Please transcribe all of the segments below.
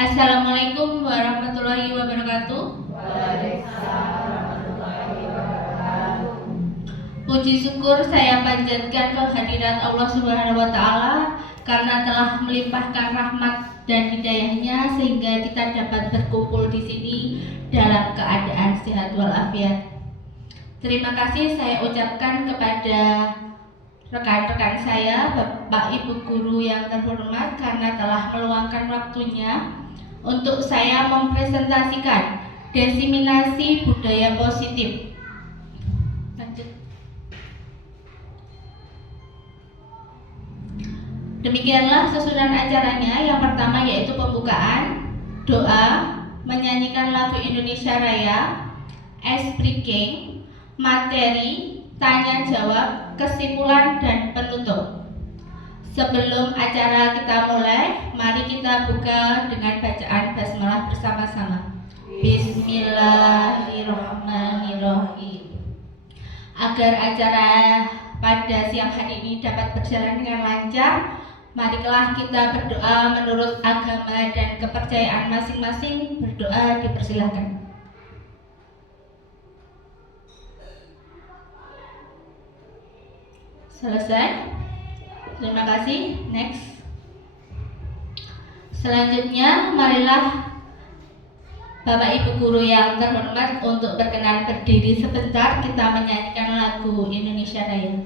Assalamualaikum warahmatullahi wabarakatuh. Waalaikumsalam warahmatullahi wabarakatuh. Puji syukur saya panjatkan kehadirat Allah Subhanahu wa Ta'ala karena telah melimpahkan rahmat dan hidayahnya sehingga kita dapat berkumpul di sini dalam keadaan sehat walafiat. Terima kasih saya ucapkan kepada rekan-rekan saya, Bapak Ibu Guru yang terhormat karena telah meluangkan waktunya untuk saya mempresentasikan diseminasi budaya positif. Lanjut. Demikianlah susunan acaranya. Yang pertama yaitu pembukaan, doa, menyanyikan lagu Indonesia Raya, ice breaking, materi, tanya jawab, kesimpulan dan penutup. Sebelum acara kita mulai, mari kita buka dengan bacaan basmalah bersama-sama. Bismillahirrahmanirrahim. Agar acara pada siang hari ini dapat berjalan dengan lancar, marilah kita berdoa menurut agama dan kepercayaan masing-masing. Berdoa dipersilakan. Selesai. Terima kasih. Next. Selanjutnya, marilah Bapak Ibu Guru yang terhormat untuk berkenan berdiri sebentar, kita menyanyikan lagu Indonesia Raya.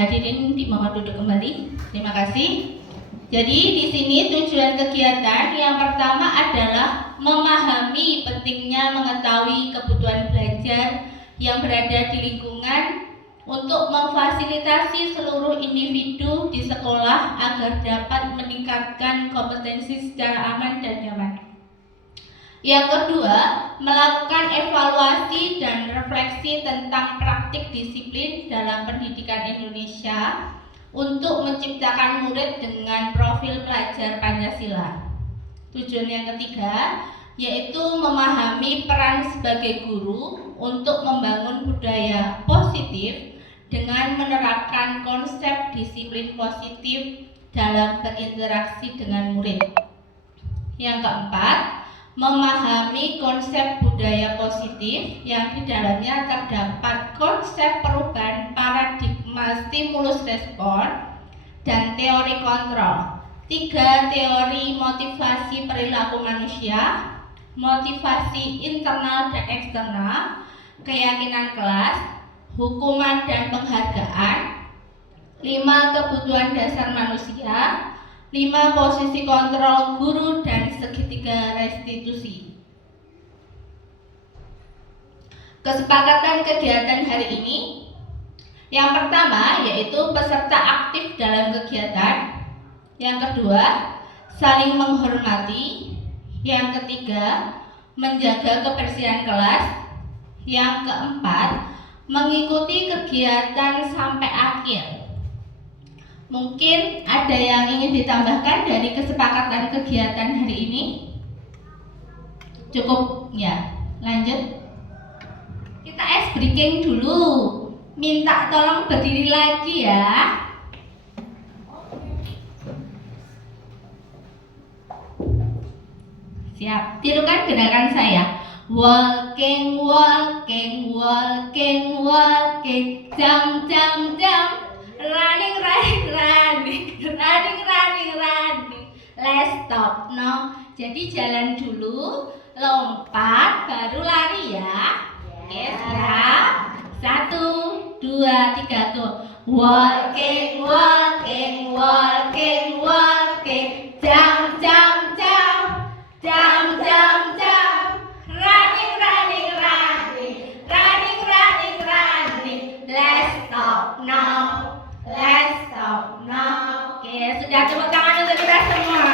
Hadirin dimohon duduk kembali. Terima kasih. Jadi di sini tujuan kegiatan yang pertama adalah memahami pentingnya mengetahui kebutuhan belajar yang berada di lingkungan untuk memfasilitasi seluruh individu di sekolah agar dapat meningkatkan kompetensi secara aman dan nyaman. Yang kedua, melakukan evaluasi dan refleksi tentang praktik disiplin dalam pendidikan Indonesia untuk menciptakan murid dengan profil pelajar Pancasila. Tujuan yang ketiga, yaitu memahami peran sebagai guru untuk membangun budaya positif dengan menerapkan konsep disiplin positif dalam berinteraksi dengan murid. Yang keempat, memahami konsep budaya positif yang di dalamnya terdapat konsep perubahan paradigma stimulus respon dan teori kontrol. 3 teori motivasi perilaku manusia, motivasi internal dan eksternal, keyakinan kelas, hukuman dan penghargaan, 5 kebutuhan dasar manusia, 5 posisi kontrol guru dan segitiga restitusi. Kesepakatan kegiatan hari ini, Yang pertama yaitu peserta aktif dalam kegiatan. Yang kedua, saling menghormati. Yang ketiga, menjaga kebersihan kelas. Yang keempat, mengikuti kegiatan sampai akhir. Mungkin ada yang ingin ditambahkan dari kesepakatan kegiatan hari ini? Cukup ya, lanjut. Kita ice breaking dulu. Minta tolong berdiri lagi ya. Siap, tirukan gerakan saya. Walking, walking, walking, walking, jump, jump, jump, running, running, running, running, running, running. Let's stop now. Jadi jalan dulu, lompat, baru lari ya. Oke, siap. 1, 2, 3, go. Walking, walking, walking, walking, jump, jump, jump, jump, jump, jump, running, running, running, running, running, running. Let's stop now. Let's stop now. Oke, sudah, tepuk tangan untuk kita semua.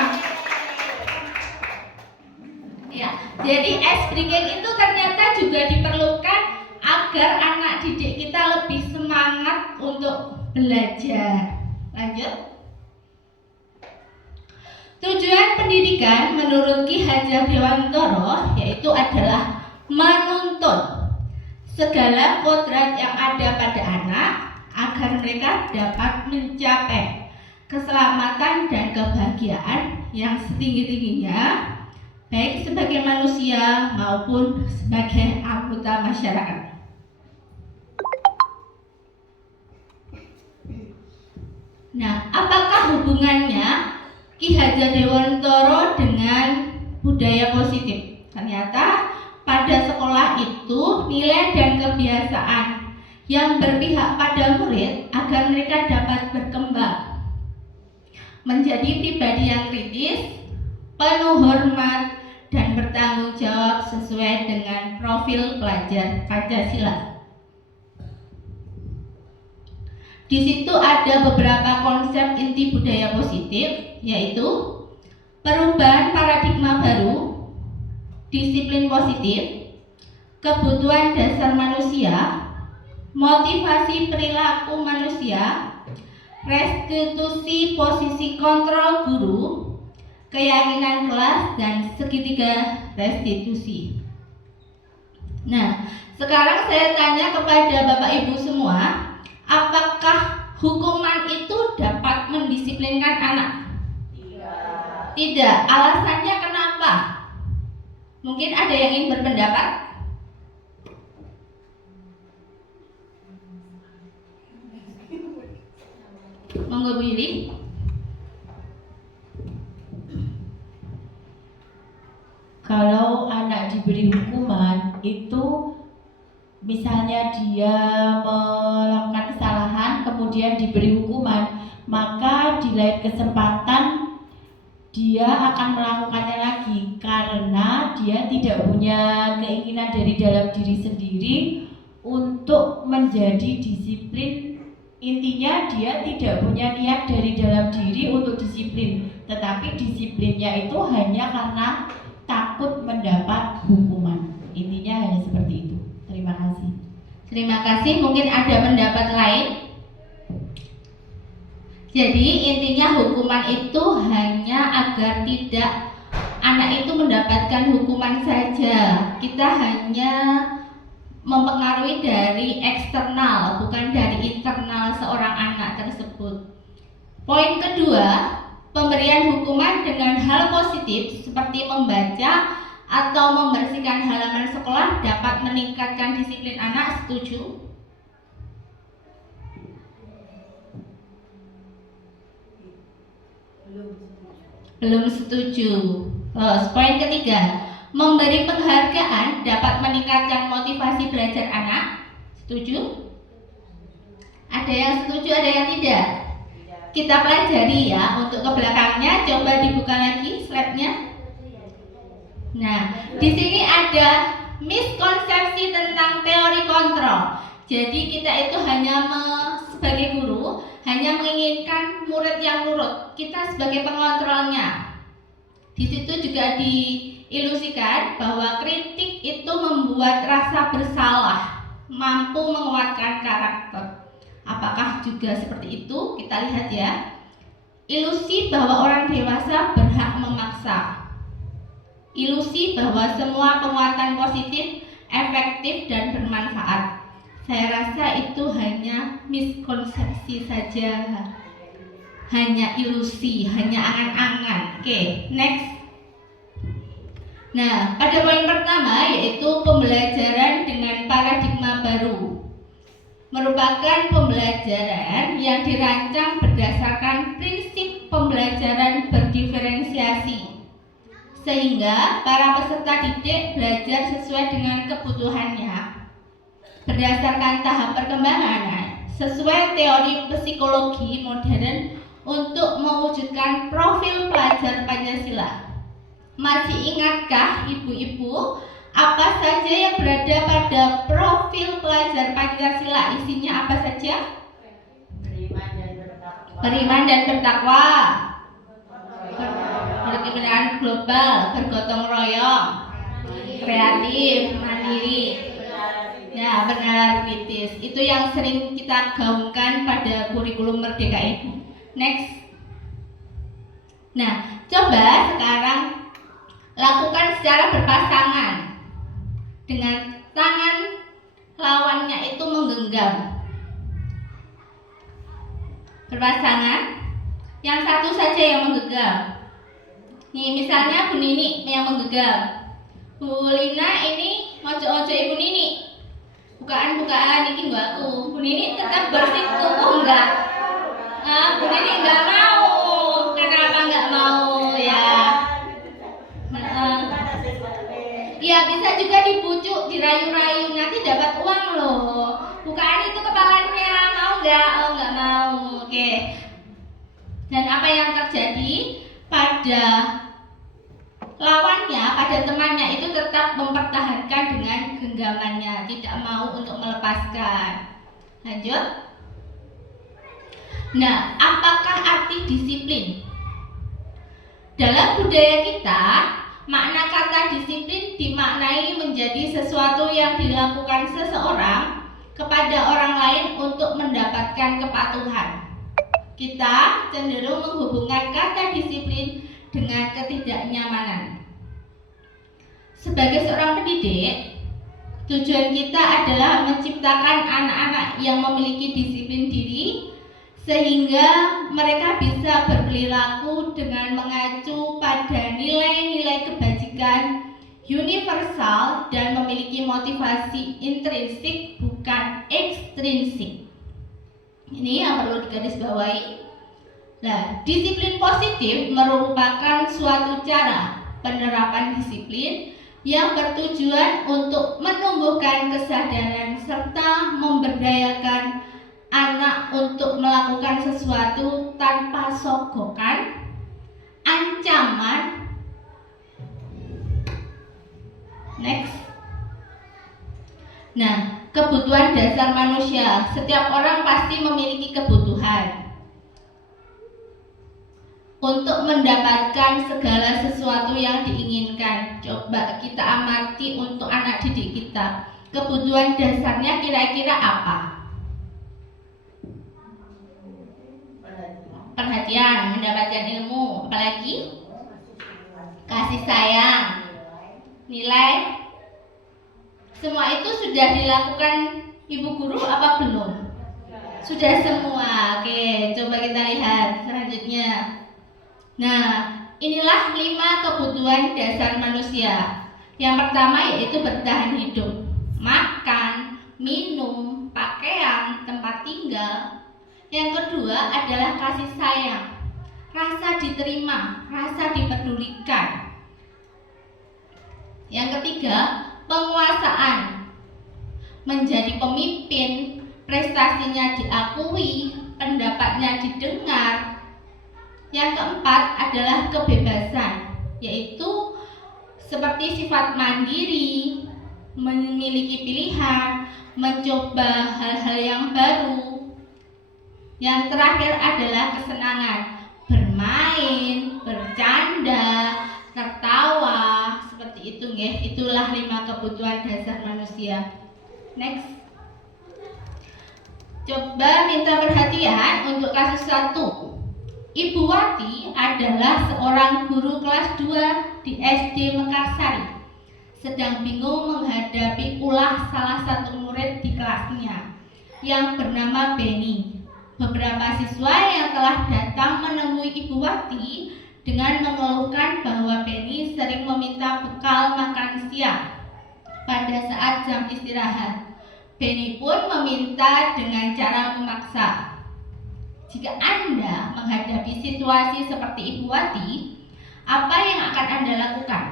Ya, jadi ice breaking itu ternyata juga diperlukan agar anak didik kita lebih semangat untuk belajar. Lanjut. Tujuan pendidikan menurut Ki Hajar Dewantara yaitu adalah menuntun segala kodrat yang ada pada anak agar mereka dapat mencapai keselamatan dan kebahagiaan yang setinggi-tingginya, baik sebagai manusia maupun sebagai anggota masyarakat. Nah, apakah hubungannya Ki Hajar Dewantara dengan budaya positif? Ternyata pada sekolah itu nilai dan kebiasaan yang berpihak pada murid agar mereka dapat berkembang menjadi pribadi yang kritis, penuh hormat, dan bertanggung jawab sesuai dengan profil pelajar Pancasila. Di situ ada beberapa konsep inti budaya positif, yaitu perubahan paradigma baru, disiplin positif, kebutuhan dasar manusia, motivasi perilaku manusia, restitusi posisi kontrol guru, keyakinan kelas, dan segitiga restitusi. Nah, sekarang saya tanya kepada Bapak Ibu semua, apakah hukuman itu dapat mendisiplinkan anak? Tidak. Alasannya kenapa? Mungkin ada yang ingin berpendapat? Monggo Bu Yuli. Kalau anak diberi hukuman itu misalnya dia melakukan kesalahan kemudian diberi hukuman, maka di lain kesempatan dia akan melakukannya lagi karena dia tidak punya keinginan dari dalam diri sendiri untuk menjadi disiplin. Intinya dia tidak punya niat dari dalam diri untuk disiplin, tetapi disiplinnya itu hanya karena takut mendapat hukuman. Intinya hanya seperti itu. Terima kasih. Terima kasih. Mungkin ada pendapat lain? Jadi intinya hukuman itu hanya agar tidak anak itu mendapatkan hukuman saja. Kita hanya mempengaruhi dari eksternal, bukan dari internal seorang anak tersebut. Poin kedua, pemberian hukuman dengan hal positif seperti membaca atau membersihkan halaman sekolah dapat meningkatkan disiplin anak. Setuju? Belum setuju. Poin ketiga, memberi penghargaan dapat meningkatkan motivasi belajar anak. Setuju? Ada yang setuju, ada yang tidak? Kita pelajari ya untuk ke belakangnya. Coba dibuka lagi slide-nya. Nah, di sini ada miskonsepsi tentang teori kontrol. Jadi kita itu sebagai guru hanya menginginkan murid yang nurut. Kita sebagai pengontrolnya. Di situ juga diilusikan bahwa kritik itu membuat rasa bersalah, mampu menguatkan karakter. Apakah juga seperti itu? Kita lihat ya. Ilusi bahwa orang dewasa berhak memaksa. Ilusi bahwa semua penguatan positif, efektif dan bermanfaat. Saya rasa itu hanya miskonsepsi saja. Hanya ilusi, hanya angan-angan. Oke, next. Nah, pada poin pertama yaitu pembelajaran dengan paradigma baru. Merupakan pembelajaran yang dirancang berdasarkan prinsip pembelajaran berdiferensiasi, sehingga para peserta didik belajar sesuai dengan kebutuhannya berdasarkan tahap perkembangan sesuai teori psikologi modern untuk mewujudkan profil pelajar Pancasila. Masih ingatkah ibu-ibu apa saja yang berada pada profil pelajar Pancasila? Isinya apa saja? Beriman dan bertakwa, berkepentingan global, bergotong royong, kreatif, mandiri, ya benar, kritis. Itu yang sering kita gaungkan pada kurikulum Merdeka ini. Next. Nah, coba sekarang lakukan secara berpasangan dengan tangan lawannya itu menggenggam. Berpasangan, yang satu saja yang menggenggam. Nih misalnya Bu Nini yang menggenggam. Bu Lina ini ojo-ojo Ibu Nini. Bukaan ini gak aku. Bu Nini tetap bersikukuh enggak? Bu Nini enggak mau. Kenapa enggak mau ya? Ya bisa juga dibujuk, dirayu-rayu, nanti dapat uang loh. Bukaan itu kepalanya, mau enggak? Oh enggak mau. Oke. Dan apa yang terjadi pada lawannya, pada temannya itu tetap mempertahankan dengan genggamannya, tidak mau untuk melepaskan. Lanjut. Nah, apakah arti disiplin? Dalam budaya kita, makna kata disiplin dimaknai menjadi sesuatu yang dilakukan seseorang kepada orang lain untuk mendapatkan kepatuhan. Kita cenderung menghubungkan kata disiplin dengan ketidaknyamanan. Sebagai seorang pendidik, tujuan kita adalah menciptakan anak-anak yang memiliki disiplin diri sehingga mereka bisa berperilaku dengan mengacu pada nilai-nilai kebajikan universal dan memiliki motivasi intrinsik bukan ekstrinsik. Ini yang perlu digarisbawahi. Nah, disiplin positif merupakan suatu cara penerapan disiplin yang bertujuan untuk menumbuhkan kesadaran serta memberdayakan anak untuk melakukan sesuatu tanpa sogokan, ancaman. Next. Nah, kebutuhan dasar manusia. Setiap orang pasti memiliki kebutuhan untuk mendapatkan segala sesuatu yang diinginkan. Coba kita amati untuk anak didik kita. Kebutuhan dasarnya kira-kira apa? Perhatian, mendapatkan ilmu, apalagi kasih sayang, nilai. Semua itu sudah dilakukan Ibu Guru apa belum? Sudah semua. Oke, coba kita lihat selanjutnya. Nah, inilah 5 kebutuhan dasar manusia. Yang pertama yaitu bertahan hidup. Makan, minum, pakaian, tempat tinggal. Yang kedua adalah kasih sayang, rasa diterima, rasa dipedulikan. Yang ketiga, penguasaan, menjadi pemimpin, prestasinya diakui, pendapatnya didengar. Yang keempat adalah kebebasan, yaitu seperti sifat mandiri, memiliki pilihan, mencoba hal-hal yang baru. Yang terakhir adalah kesenangan, bermain, bercanda, tertawa, seperti itu nggih. Itulah 5 kebutuhan dasar manusia. Next. Coba minta perhatian untuk kasus 1. Ibu Wati adalah seorang guru kelas 2 di SD Mekarsari. Sedang bingung menghadapi ulah salah satu murid di kelasnya yang bernama Benny. Beberapa siswa yang telah datang menemui Ibu Wati dengan mengeluhkan bahwa Benny sering meminta bekal makan siang pada saat jam istirahat. Benny pun meminta dengan cara memaksa. Jika Anda menghadapi situasi seperti Ibu Wati, apa yang akan Anda lakukan?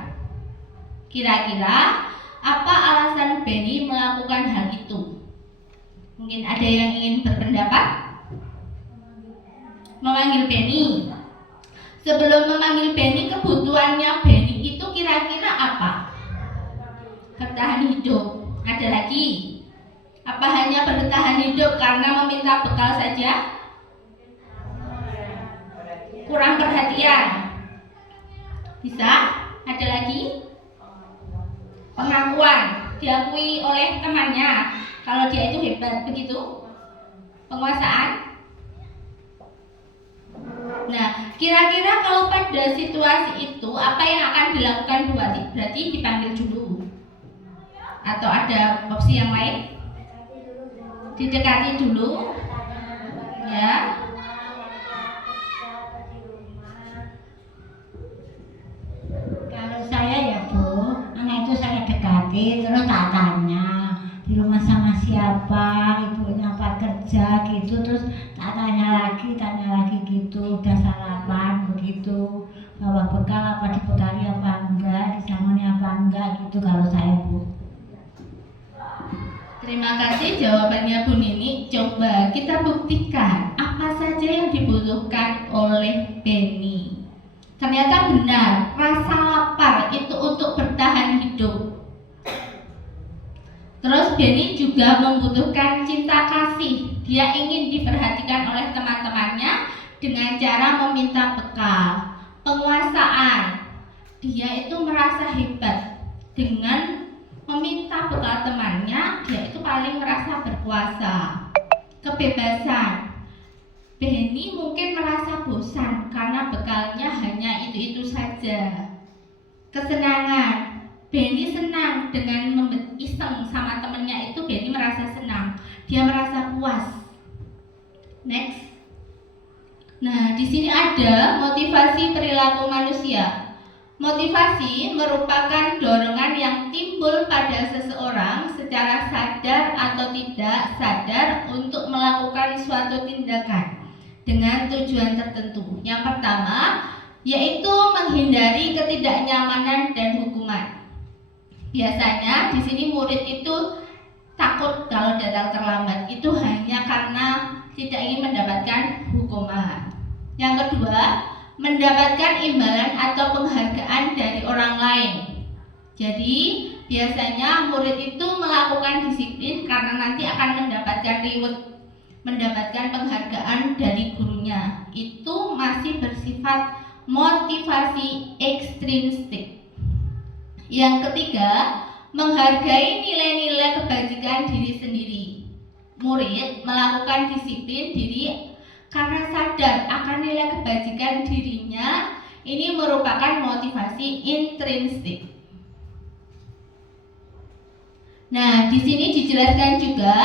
Kira-kira apa alasan Benny melakukan hal itu? Mungkin ada yang ingin berpendapat? Memanggil Benny. Sebelum memanggil Benny, kebutuhannya Benny itu kira-kira apa? Bertahan hidup. Ada lagi? Apa hanya bertahan hidup karena meminta bekal saja? Kurang perhatian. Bisa? Ada lagi? Pengakuan, diakui oleh temannya kalau dia itu hebat, begitu? Penguasaan? Nah, kira-kira kalau pada situasi itu apa yang akan dilakukan Bu Wati? Berarti dipanggil dulu. Atau ada opsi yang lain? Didekati dulu. Ya. Kalau saya ya Bu, anak itu saya dekati, terus tak tanya di rumah sama siapa, ibunya apa kerja gitu, terus tak tanya lagi gitu, udah sarapan begitu, bawa bekal apa dibekali apa enggak, disamani apa enggak gitu kalau saya Bu. Terima kasih jawabannya Bu Nini. Coba kita buktikan apa saja yang dibutuhkan oleh Benny. Ternyata benar, rasa lapar itu untuk bertahan hidup. Terus Benny juga membutuhkan cinta kasih. Dia ingin diperhatikan oleh teman-temannya dengan cara meminta bekal. Penguasaan. Dia itu merasa hebat dengan meminta bekal temannya, dia itu paling merasa berkuasa. Kebebasan. Benny mungkin merasa bosan karena bekalnya hanya itu-itu saja. Kesenangan. Benny senang dengan iseng sama temennya itu, Benny merasa senang. Dia merasa puas. Next. Nah, di sini ada motivasi perilaku manusia. Motivasi merupakan dorongan yang timbul pada seseorang secara sadar atau tidak sadar untuk melakukan suatu tindakan dengan tujuan tertentu. Yang pertama, yaitu menghindari ketidaknyamanan dan hukuman. Biasanya di sini murid itu takut kalau datang terlambat. Itu hanya karena tidak ingin mendapatkan hukuman. Yang kedua, mendapatkan imbalan atau penghargaan dari orang lain. Jadi biasanya murid itu melakukan disiplin karena nanti akan mendapatkan reward, mendapatkan penghargaan dari gurunya. Itu masih bersifat motivasi ekstrinsik. Yang ketiga, menghargai nilai-nilai kebajikan diri sendiri. Murid melakukan disiplin diri karena sadar akan nilai kebajikan dirinya. Ini merupakan motivasi intrinsik. Nah, di sini dijelaskan juga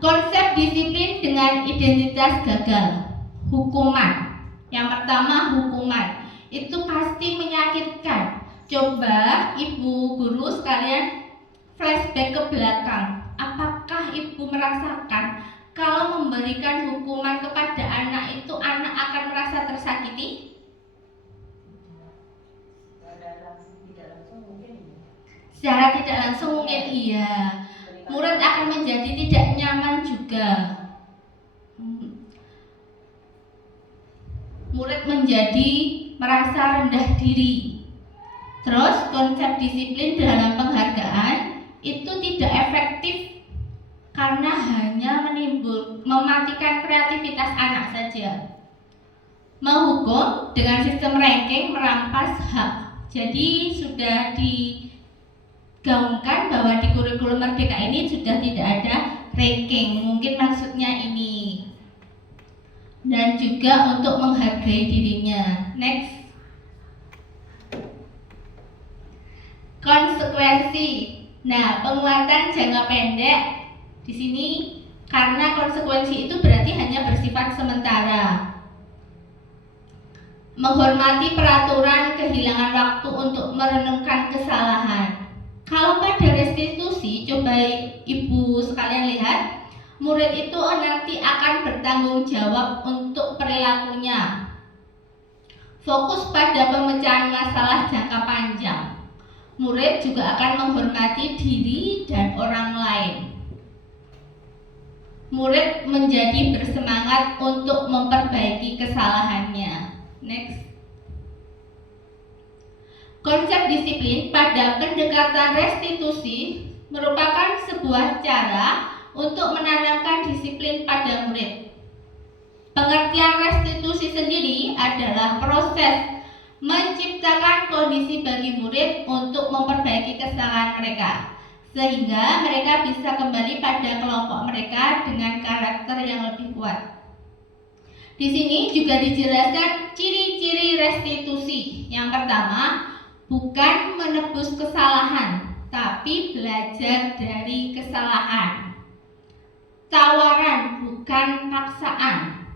konsep disiplin dengan identitas gagal. Hukuman. Yang pertama, hukuman. Itu pasti menyakitkan. Coba Ibu guru sekalian flashback ke belakang. Apakah Ibu merasakan kalau memberikan hukuman kepada anak itu, anak akan merasa tersakiti? Secara tidak langsung mungkin iya. Murid akan menjadi tidak nyaman juga. Murid menjadi merasa rendah diri. Terus konsep disiplin dalam penghargaan itu tidak efektif karena hanya mematikan kreativitas anak saja. Menghukum dengan sistem ranking merampas hak. Jadi sudah digaungkan bahwa di kurikulum Merdeka ini sudah tidak ada ranking. Mungkin maksudnya ini. Dan juga untuk menghargai dirinya. Next. Konsekuensi. Nah, penguatan jangka pendek di sini karena konsekuensi itu berarti hanya bersifat sementara. Menghormati peraturan, kehilangan waktu untuk merenungkan kesalahan. Kalau pada restitusi, coba ibu sekalian lihat, murid itu nanti akan bertanggung jawab untuk perilakunya. Fokus pada pemecahan masalah jangka panjang. Murid juga akan menghormati diri dan orang lain. Murid menjadi bersemangat untuk memperbaiki kesalahannya. Next. Konsep disiplin pada pendekatan restitusi merupakan sebuah cara untuk menanamkan disiplin pada murid. Pengertian restitusi sendiri adalah proses menciptakan kondisi bagi murid untuk memperbaiki kesalahan mereka, sehingga mereka bisa kembali pada kelompok mereka dengan karakter yang lebih kuat. Di sini juga dijelaskan ciri-ciri restitusi. Yang pertama, bukan menebus kesalahan, tapi belajar dari kesalahan. Tawaran, bukan paksaan.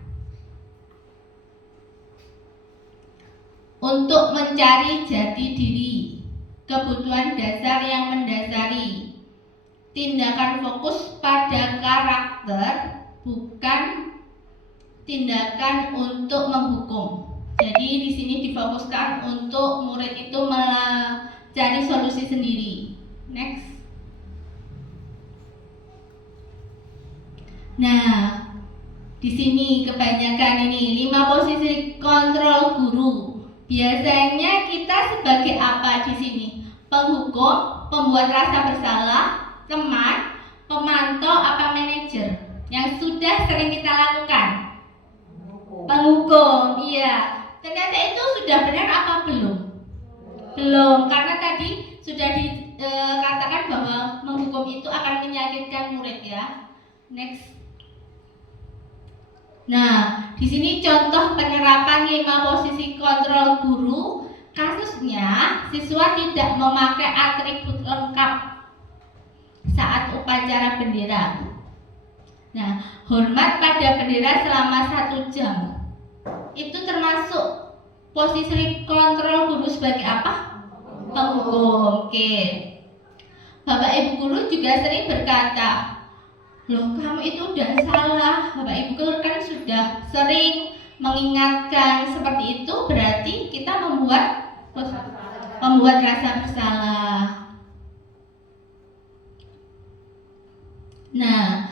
Untuk mencari jati diri, kebutuhan dasar yang mendasari. Tindakan fokus pada karakter, bukan tindakan untuk menghukum. Jadi di sini difokuskan untuk murid itu mencari solusi sendiri. Next. Nah, di sini kebanyakan ini 5 posisi kontrol guru. Biasanya kita sebagai apa di sini? Penghukum, pembuat rasa bersalah, teman, pemantau, apa manajer? Yang sudah sering kita lakukan. Penghukum, iya. Ternyata itu sudah benar apa belum? Belum, karena tadi sudah dikatakan bahwa menghukum itu akan menyakitkan murid ya. Next. Nah, di sini contoh penerapan 5 posisi kontrol guru. Kasusnya, siswa tidak memakai atribut lengkap saat upacara bendera. Nah, hormat pada bendera selama 1 jam. Itu termasuk posisi kontrol guru sebagai apa? Penghukum. Oke. Bapak Ibu guru juga sering berkata, loh kamu itu udah salah. Bapak Ibu guru kan sudah sering mengingatkan seperti itu, berarti kita membuat rasa bersalah. Nah,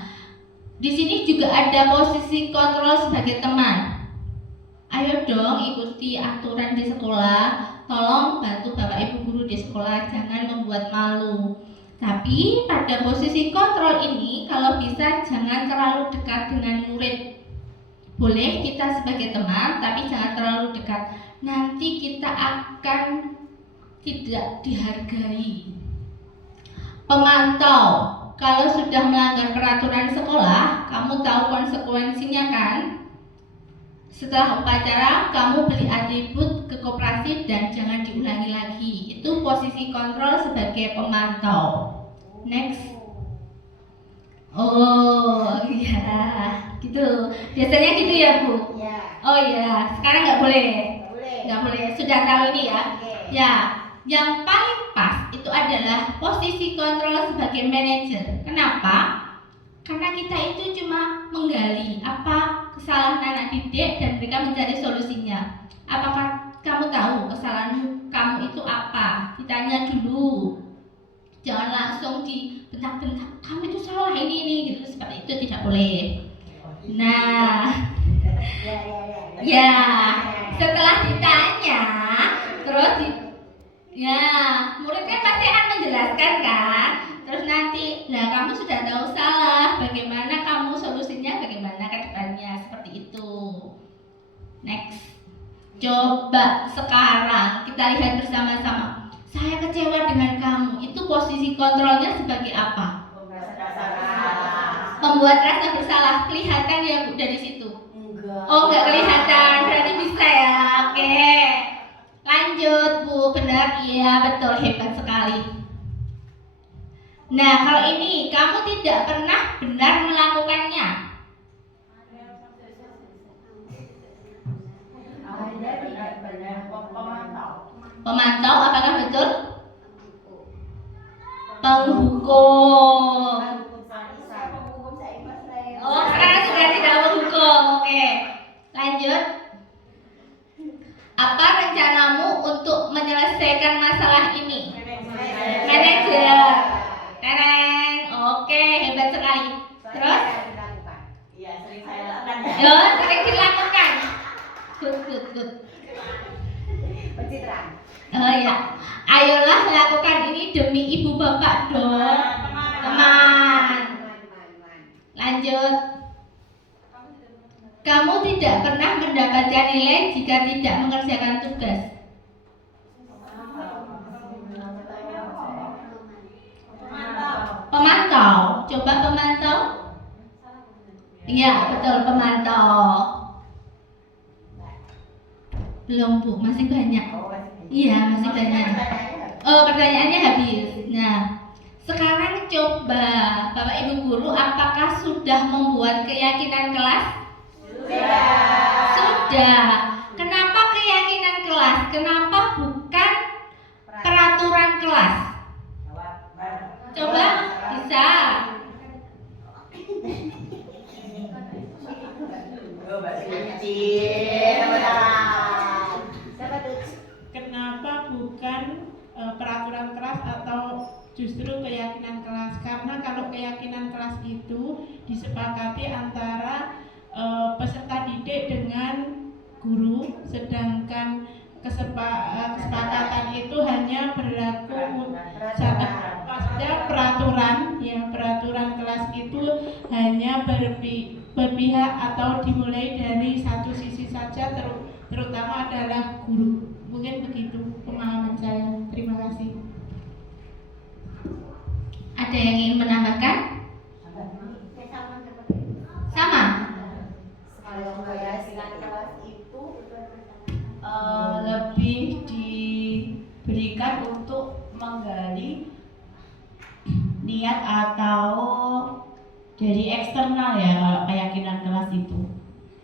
di sini juga ada posisi kontrol sebagai teman. Ayo dong ikuti aturan di sekolah, tolong bantu Bapak Ibu guru di sekolah, jangan membuat malu. Tapi pada posisi kontrol ini kalau bisa jangan terlalu dekat dengan murid. Boleh kita sebagai teman, tapi jangan terlalu dekat. Nanti kita akan tidak dihargai. Pemantau, kalau sudah melanggar peraturan sekolah, kamu tahu konsekuensinya kan? Setelah upacara, kamu beli atribut ke koperasi dan jangan diulangi lagi. Itu posisi kontrol sebagai pemantau. Next. Oh iya, gitu. Biasanya gitu ya Bu? Ya. Oh iya, sekarang nggak boleh. Boleh. Nggak boleh. Sudah tahu ini ya? Oke. Ya. Yang paling pas itu adalah posisi kontrol sebagai manajer. Kenapa? Karena kita itu cuma menggali apa kesalahan anak didik dan mereka mencari solusinya. Apakah kamu tahu kesalahan kamu itu apa? Ditanya dulu. Jangan langsung dibentak-bentak, kamu itu salah ini gitu, seperti itu tidak boleh. Nah, ya setelah ditanya, terus murid kan pasti akan menjelaskan kan. Terus nanti, lah kamu sudah tahu salah, masalah, bagaimana kamu solusinya, bagaimana ke depannya, seperti itu. Next. Coba sekarang kita lihat bersama-sama. Saya kecewa dengan kamu. Itu posisi kontrolnya sebagai apa? Membuat rasa bersalah. Kelihatan ya Bu dari situ? Enggak. Oh, enggak kelihatan. Berarti bisa ya. Oke. Lanjut Bu, benar? Iya, betul, hebat sekali. Nah, kalau ini kamu tidak pernah benar melakukannya. Pemantau, apakah betul? Penghukum. Oh, sekarang sudah tidak menghukum. Oke, lanjut. Apa rencanamu untuk menyelesaikan masalah ini? Manajer. Tereng. Oke, hebat sekali. Terus? Iya, sering saya lakukan. Yo, sering dilakukan. Good. Pencitraan. Oh ya, ayolah lakukan ini demi ibu bapak dong. Teman. Lanjut. Kamu tidak pernah mendapatkan nilai jika tidak mengerjakan tugas. Pemantau. Coba pemantau. Iya, betul, pemantau. Belum Bu, masih banyak. Iya, masih banyak. Oh, pertanyaannya habis. Nah, sekarang coba Bapak Ibu Guru, apakah sudah membuat keyakinan kelas? Sudah. Kenapa keyakinan kelas? Kenapa bukan peraturan kelas? Coba, bisa. Kenapa bukan peraturan kelas atau justru keyakinan kelas? Karena kalau keyakinan kelas itu disepakati antara peserta didik dengan guru, sedangkan kesepakatan itu hanya berlaku pada peraturan. Ya, peraturan kelas itu hanya berpihak atau dimulai dari satu sisi saja, terutama adalah guru. Mungkin begitu pemahaman saya. Terima kasih. Ada yang ingin menambahkan? Sama? Kalau keyakinan kelas itu Lebih diberikan untuk menggali niat atau dari eksternal ya, kalau keyakinan kelas itu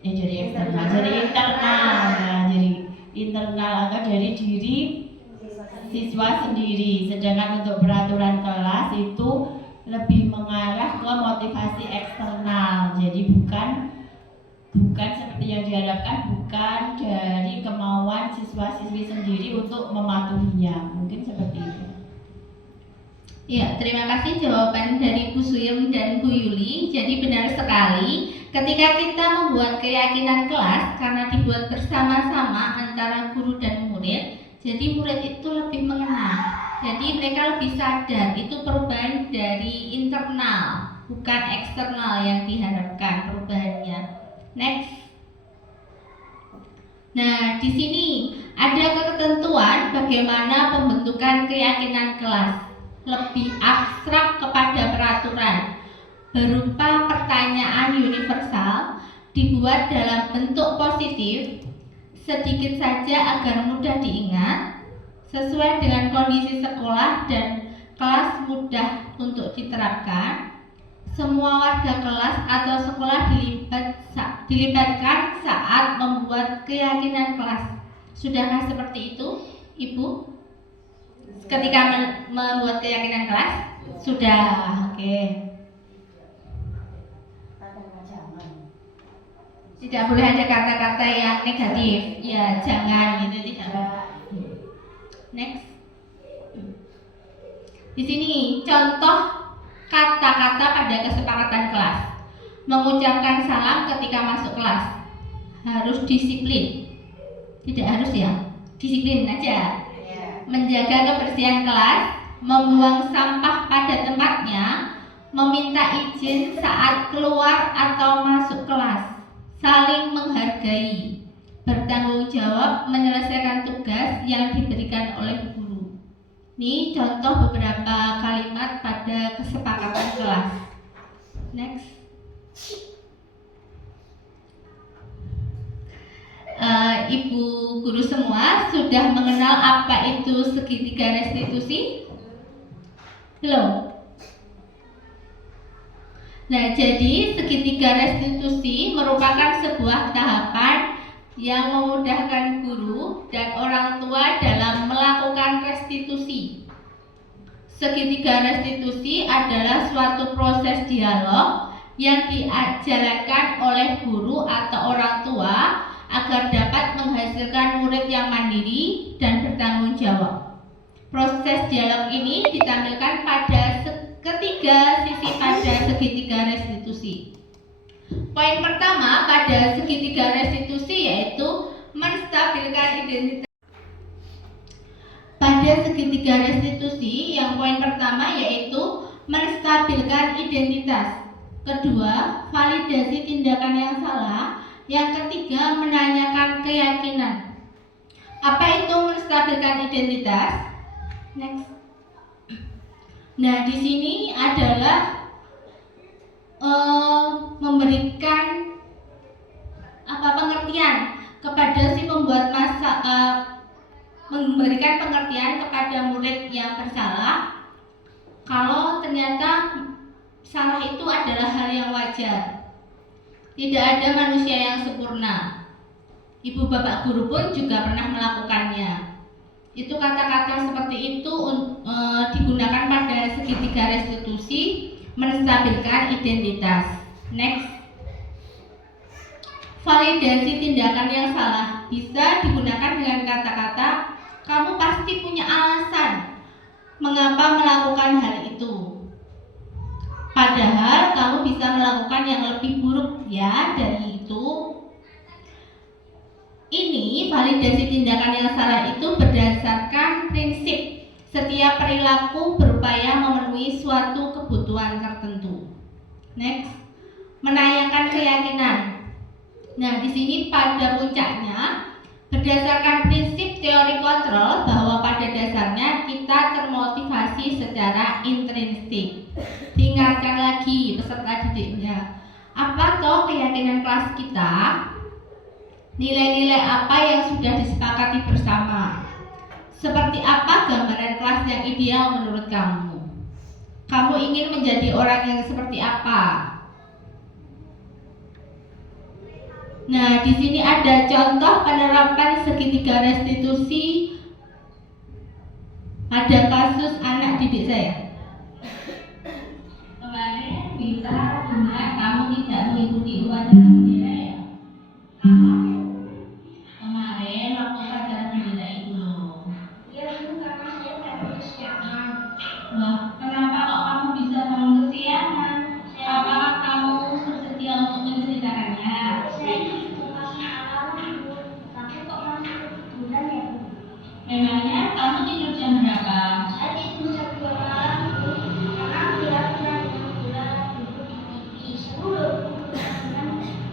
ya jadi eksternal, jadi internal ya, jadi internal atau dari diri siswa sendiri. Sedangkan untuk peraturan kelas itu lebih mengarah ke motivasi eksternal, jadi bukan seperti yang diharapkan, bukan dari kemauan siswa-siswi sendiri untuk mematuhinya. Mungkin seperti itu. Ya, terima kasih jawaban dari Bu Suyem dan Bu Yuli. Jadi benar sekali, ketika kita membuat keyakinan kelas karena dibuat bersama-sama antara guru dan murid, jadi murid itu lebih mengenal. Jadi mereka lebih sadar itu perubahan dari internal, bukan eksternal yang diharapkan perubahannya. Next. Nah, di sini ada ketentuan bagaimana pembentukan keyakinan kelas. Lebih abstrak kepada peraturan, berupa pertanyaan universal, dibuat dalam bentuk positif, sedikit saja agar mudah diingat, sesuai dengan kondisi sekolah dan kelas mudah untuk diterapkan. Semua warga kelas atau sekolah dilibatkan saat membuat keyakinan kelas. Sudahkah seperti itu, Ibu? Ketika membuat keyakinan kelas? Sudah, oke. Tidak boleh ada kata-kata yang negatif. Ya, jangan gitu, tidak. Next. Di sini contoh kata-kata pada kesepakatan kelas. Mengucapkan salam ketika masuk kelas. Harus disiplin. Tidak harus ya, disiplin aja. Menjaga kebersihan kelas, membuang sampah pada tempatnya, meminta izin saat keluar atau masuk kelas, saling menghargai, bertanggung jawab menyelesaikan tugas yang diberikan oleh guru. Ini contoh beberapa kalimat pada kesepakatan kelas. Next. Ibu guru semua sudah mengenal apa itu segitiga restitusi? Belum? Nah, jadi segitiga restitusi merupakan sebuah tahapan yang memudahkan guru dan orang tua dalam melakukan restitusi. Segitiga restitusi adalah suatu proses dialog yang dijalankan oleh guru atau orang tua agar dapat menghasilkan murid yang mandiri dan bertanggung jawab. Proses dialog ini ditampilkan pada ketiga sisi pada segitiga restitusi. Poin pertama pada segitiga restitusi yaitu menstabilkan identitas. Pada segitiga restitusi yang poin pertama yaitu menstabilkan identitas. Kedua, validasi tindakan yang salah. Yang ketiga, menanyakan keyakinan. Apa itu menstabilkan identitas? Next. Nah, di sini adalah memberikan pengertian kepada si pembuat memberikan pengertian kepada murid yang bersalah kalau ternyata salah itu adalah hal yang wajar. Tidak ada manusia yang sempurna. Ibu bapak guru pun juga pernah melakukannya. Itu kata-kata seperti itu digunakan pada segitiga restitusi menstabilkan identitas. Next. Validasi tindakan yang salah bisa digunakan dengan kata-kata kamu pasti punya alasan mengapa melakukan hal itu. Padahal kamu bisa melakukan yang lebih buruk ya dari itu. Ini validasi tindakan yang salah itu berdasarkan prinsip setiap perilaku berupaya memenuhi suatu kebutuhan tertentu. Next, menanyakan keyakinan. Nah, di sini pada puncaknya berdasarkan prinsip teori kontrol bahwa pada dasarnya kita termotivasi secara intrinsik. Diingatkan lagi peserta didiknya, apa toh keyakinan kelas kita? Nilai-nilai apa yang sudah disepakati bersama? Seperti apa gambaran kelas yang ideal menurut kamu? Kamu ingin menjadi orang yang seperti apa? Nah, di sini ada contoh penerapan segitiga restitusi pada kasus anak didik saya. Kemarin kita dengar kamu tidak mengikuti upacara bendera ya? Kemarin waktu upacara bendera itu loh. Ya, karena saya tidak kesiangan. Wah, kenapa kok kamu bisa bangun kesiangan? Apakah kamu bersedia untuk menceritakannya? Saya itu masih alarm, Bu. Tapi kok masih ketiduran ya, Bu? Memangnya kamu tidur jam berapa? Saya tidur jam 2 malam, Bu. Karena dia pernah dengan bola dulu di seluruh dengan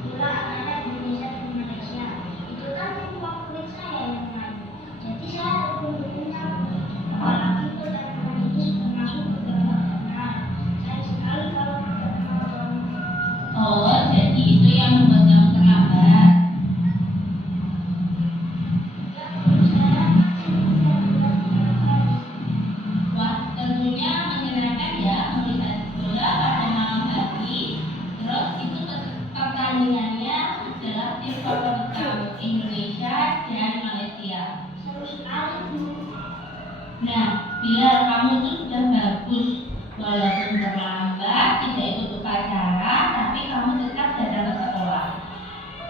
bola anak Indonesia di Malaysia. Itu kan waktu saya yang main. Jadi saya punya apalagi itu dan itu sudah masuk ke dalam benar. Saya sekali kalau tidak mau. Oh, jadi itu yang membuat kamu terlambat. Wah, tentunya menyenangkan ya melihat bola pada malam hari. Terus itu pertandingannya adalah tim favorit kamu, Indonesia dan Malaysia. Seru sekali, Bu. Nah, biar kamu itu sudah bagus, walaupun terlambat, tidak ikut upacara, tapi kamu tetap datang ke sekolah.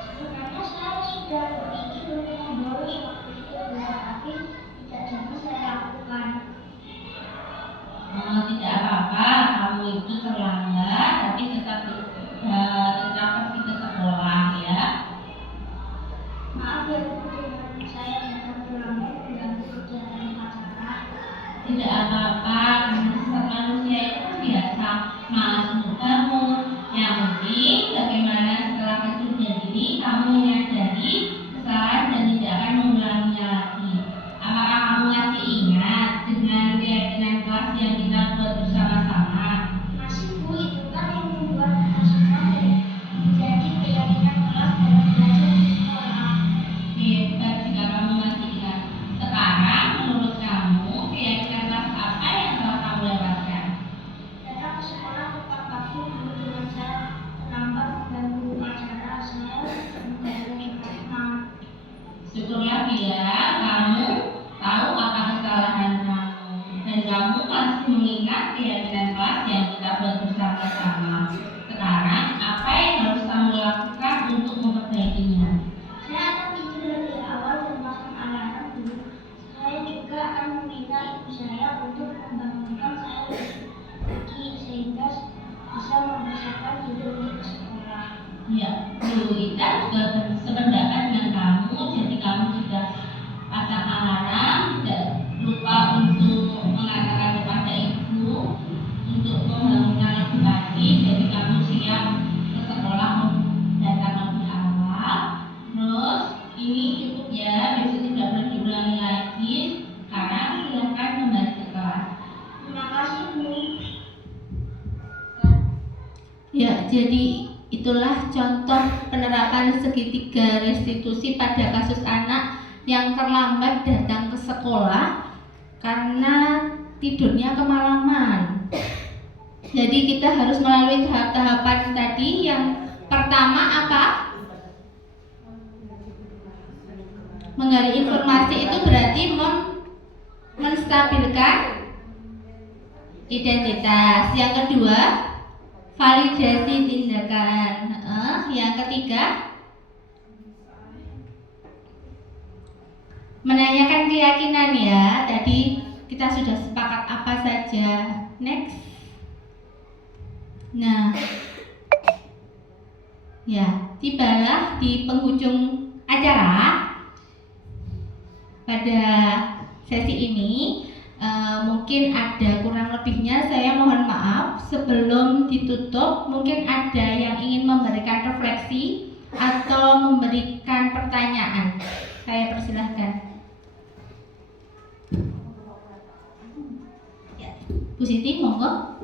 Sebenarnya saya sudah berpikir untuk bolos waktu itu, tapi tidak jadi saya lakukan. Tidak apa-apa, kamu itu terlambat, tapi tetap pergi ke sekolah ya. Maaf ya, Bu, dengan saya datang terlambat mengganggu kegiatan upacara. Tidak apa-apa, manusia itu biasa malas untuk bangun. Yang penting bagaimana setelah kejadian ini kamu menyadari kesalahan dan tidak akan mengulanginya lagi. Apakah kamu masih ingat dengan keyakinan kelas yang kita buat bersama-sama? Masih Bu, itu kan yang membuat kita semua jadi keyakinan kelas dalam belajar di sekolah. Hebat jika kamu masih ingat. Sekarang menurut kamu keyakinan kelas apa yang telah kamu lewatkan? Datang ke sekolah tepat waktu dulu dengan saya terlambat mengganggu acara saya mengganggu Rahman. Syukurlah dia, kamu tahu apa kesalahan kamu dan kamu masih mengingat keyakinan kelas yang kita buat bersama-sama. Sekarang apa yang harus kamu lakukan untuk memperbaikinya? Saya akan tidur lebih awal dan masang alarm dulu. Saya juga akan meminta ibu saya untuk membangunkan saya lebih pagi sehingga bisa mempersiapkan diri untuk ke sekolah. Ya, Bu Ita juga sependapat dengan kamu, jadi kamu juga pasang alarm, tidak lupa untuk mengatakan kepada ibu untuk membangunkan lebih pagi, jadi kamu siap ke sekolah datang lebih awal. Terus ini cukup ya, besok tidak perlu diulangi lagi. Sekarang silakan kembali ke kelas. Terima kasih Bu. Ya, jadi itulah contoh penerapan segitiga restitusi pada kasus anak yang terlambat datang ke sekolah karena tidurnya kemalaman. Jadi kita harus melalui tahap-tahapan tadi. Yang pertama apa? Menggali informasi itu berarti menstabilkan identitas. Yang kedua, validasi tindakan. Yang ketiga, menanyakan keyakinan ya. Tadi kita sudah sepakat apa saja. Next. Nah, ya, tibalah di penghujung acara pada sesi ini. Mungkin ada kurang lebihnya, saya mohon maaf. Sebelum ditutup, mungkin ada yang ingin memberikan refleksi atau memberikan pertanyaan. Saya persilahkan. Ya, Bu Siti, monggo.